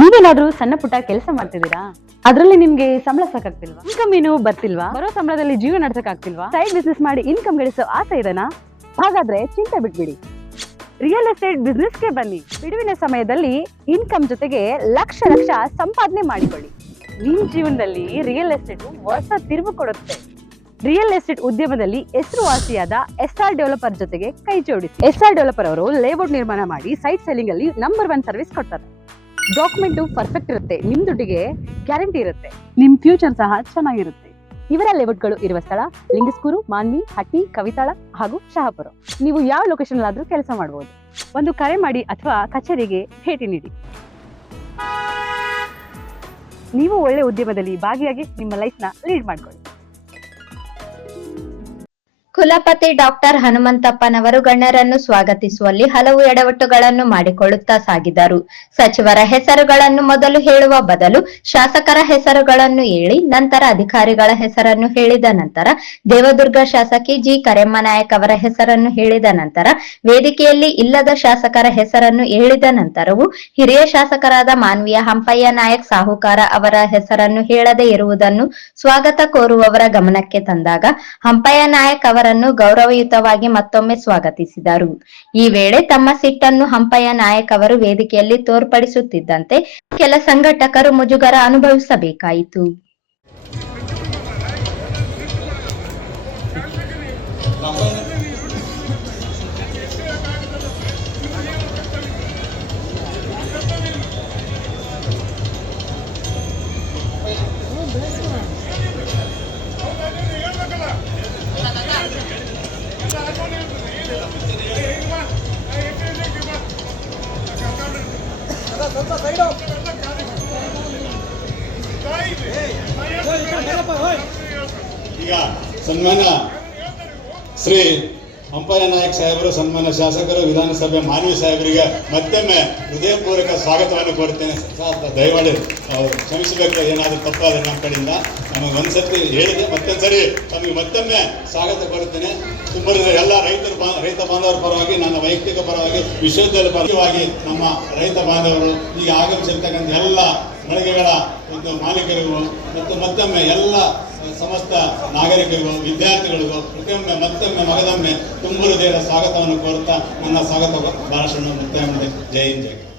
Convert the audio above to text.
ನೀವೇನಾದ್ರೂ ಸಣ್ಣ ಪುಟ್ಟ ಕೆಲಸ ಮಾಡ್ತಿದ್ದೀರಾ? ಅದ್ರಲ್ಲಿ ನಿಮ್ಗೆ ಸಂಬಳ ಸಾಕಾಗ್ತಿಲ್ವಾ? ಇನ್ಕಮ್ ಏನು ಬರ್ತಿಲ್ವಾ? ಬರೋ ಸಂಬಳದಲ್ಲಿ ಜೀವನ ನಡ್ಸಕ್ ಆಗ್ತಿಲ್ವಾ? ಸೈಡ್ ಬಿಸ್ನೆಸ್ ಮಾಡಿ ಇನ್ಕಮ್ ಗಳಿಸೋ ಆಸೆ ಇದೆನಾ? ಹಾಗಾದ್ರೆ ಚಿಂತೆ ಬಿಟ್ಬಿಡಿ, ರಿಯಲ್ ಎಸ್ಟೇಟ್ ಬಿಸ್ನೆಸ್ಗೆ ಬನ್ನಿ. ಬಿಡುವಿನ ಸಮಯದಲ್ಲಿ ಇನ್ಕಮ್ ಜೊತೆಗೆ ಲಕ್ಷ ಲಕ್ಷ ಸಂಪಾದನೆ ಮಾಡಿಕೊಳ್ಳಿ. ನಿಮ್ ಜೀವನದಲ್ಲಿ ರಿಯಲ್ ಎಸ್ಟೇಟ್ ಹೊಸ ತಿರುವು ಕೊಡುತ್ತೆ. ರಿಯಲ್ ಎಸ್ಟೇಟ್ ಉದ್ಯಮದಲ್ಲಿ ಹೆಸರುವಾಸಿಯಾದ ಎಸ್ಆರ್ ಡೆವಲಪರ್ ಜೊತೆಗೆ ಕೈ ಜೋಡಿಸಿ. ಎಸ್ಆರ್ ಡೆವಲಪರ್ ಅವರು ಲೇಔಟ್ ನಿರ್ಮಾಣ ಮಾಡಿ ಸೈಟ್ ಸೆಲ್ಲಿಂಗ್ ಅಲ್ಲಿ ನಂಬರ್ 1 ಸರ್ವಿಸ್ ಕೊಡ್ತಾರೆ. ಡಾಕ್ಯುಮೆಂಟ್ ಪರ್ಫೆಕ್ಟ್ ಇರುತ್ತೆ, ನಿಮ್ ದುಡ್ಡಿಗೆ ಗ್ಯಾರಂಟಿ ಇರುತ್ತೆ, ನಿಮ್ ಫ್ಯೂಚರ್ ಸಹ ಚೆನ್ನಾಗಿರುತ್ತೆ. ಇವರ ಲೇಔಟ್ಗಳು ಇರುವ ಸ್ಥಳ ಲಿಂಗಸ್ಕೂರು, ಮಾನ್ವಿ, ಹಟ್ಟಿ, ಕವಿತಾಳ ಹಾಗೂ ಶಹಾಪುರ. ನೀವು ಯಾವ ಲೊಕೇಶನ್ ಆದ್ರೂ ಕೆಲಸ ಮಾಡಬಹುದು. ಒಂದು ಕರೆ ಮಾಡಿ ಅಥವಾ ಕಚೇರಿಗೆ ಭೇಟಿ ನೀಡಿ. ನೀವು ಒಳ್ಳೆ ಉದ್ಯಮದಲ್ಲಿ ಭಾಗಿಯಾಗಿ ನಿಮ್ಮ ಲೈಫ್ ನ ಲೀಡ್ ಮಾಡ್ಕೊಳ್ಳಿ. ಕುಲಪತಿ ಡಾಕ್ಟರ್ ಹನುಮಂತಪ್ಪನವರು ಗಣ್ಯರನ್ನು ಸ್ವಾಗತಿಸುವಲ್ಲಿ ಹಲವು ಎಡವಟ್ಟುಗಳನ್ನು ಮಾಡಿಕೊಳ್ಳುತ್ತಾ ಸಾಗಿದರು. ಸಚಿವರ ಹೆಸರುಗಳನ್ನು ಮೊದಲು ಹೇಳುವ ಬದಲು ಶಾಸಕರ ಹೆಸರುಗಳನ್ನು ಹೇಳಿ ನಂತರ ಅಧಿಕಾರಿಗಳ ಹೆಸರನ್ನು ಹೇಳಿದ ನಂತರ ದೇವದುರ್ಗ ಶಾಸಕಿ ಜಿ ಕರೆಮ್ಮ ನಾಯಕ್ ಅವರ ಹೆಸರನ್ನು ಹೇಳಿದ ನಂತರ ವೇದಿಕೆಯಲ್ಲಿ ಇಲ್ಲದ ಶಾಸಕರ ಹೆಸರನ್ನು ಹೇಳಿದ ನಂತರವೂ ಹಿರಿಯ ಶಾಸಕರಾದ ಮಾನ್ವಿಯ ಹಂಪಯ್ಯ ನಾಯಕ್ ಸಾಹುಕಾರ ಅವರ ಹೆಸರನ್ನು ಹೇಳದೇ ಇರುವುದನ್ನು ಸ್ವಾಗತ ಕೋರುವವರ ಗಮನಕ್ಕೆ ತಂದಾಗ ಹಂಪಯ್ಯ ನಾಯಕ್ ಅವರನ್ನು ಗೌರವಯುತವಾಗಿ ಮತ್ತೊಮ್ಮೆ ಸ್ವಾಗತಿಸಿದರು. ಈ ವೇಳೆ ತಮ್ಮ ಸಿಟ್ಟನ್ನು ಹಂಪಯ್ಯ ನಾಯಕ್ ಅವರು ವೇದಿಕೆಯಲ್ಲಿ ತೋರ್ಪಡಿಸುತ್ತಿದ್ದಂತೆ ಕೆಲ ಸಂಘಟಕರು ಮುಜುಗರ ಅನುಭವಿಸಬೇಕಾಯಿತು. ಈಗ ಸನ್ಮಾನ್ಯ ಶ್ರೀ ಹಂಪಯ್ಯ ನಾಯಕ್ ಸಾಹೇಬರು, ಸನ್ಮಾನ್ಯ ಶಾಸಕರು, ವಿಧಾನಸಭೆ ಮಾನ್ವಿ ಸಾಹೇಬರಿಗೆ ಮತ್ತೊಮ್ಮೆ ಹೃದಯಪೂರ್ವಕ ಸ್ವಾಗತವನ್ನು ಕೋರುತ್ತೇನೆ. ದಯಮಾಡಿ ಕ್ಷಮಿಸಬೇಕು, ಏನಾದರೂ ತಪ್ಪಾದ್ರೆ ನಮ್ಮ ಕಡೆಯಿಂದ. ನಮಗೆ ಒಂದ್ಸತಿ ಹೇಳಿದೆ, ಮತ್ತೊಂದ್ಸರಿ ತಮಗೆ ಮತ್ತೊಮ್ಮೆ ಸ್ವಾಗತ ಕೋರುತ್ತೇನೆ. ತುಂಬ ಎಲ್ಲ ರೈತ ಬಾಂಧವರ ಪರವಾಗಿ, ನನ್ನ ವೈಯಕ್ತಿಕ ಪರವಾಗಿ, ವಿಶ್ವವಿದ್ಯಾಲಯ ಪರವಾಗಿ ನಮ್ಮ ರೈತ ಬಾಂಧವರು, ಈಗ ಆಗಮಿಸಿರ್ತಕ್ಕಂಥ ಎಲ್ಲ ಮಳಿಗೆಗಳ ಒಂದು ಮಾಲೀಕರಿಗೂ ಮತ್ತು ಮತ್ತೊಮ್ಮೆ ಎಲ್ಲ ಸಮಸ್ತ ನಾಗರಿಕರಿಗೂ, ವಿದ್ಯಾರ್ಥಿಗಳಿಗೂ ಮತ್ತೊಮ್ಮೆ ಮಗದೊಮ್ಮೆ ತುಂಬ ಹೃದಯದ ಸ್ವಾಗತವನ್ನು ಕೋರುತ್ತಾ ನನ್ನ ಸ್ವಾಗತ ಭಾಷಣ ಮುಕ್ತಾಯ ಮಾಡಿದೆ. ಜೈ ಹಿಂದ್, ಜೈ.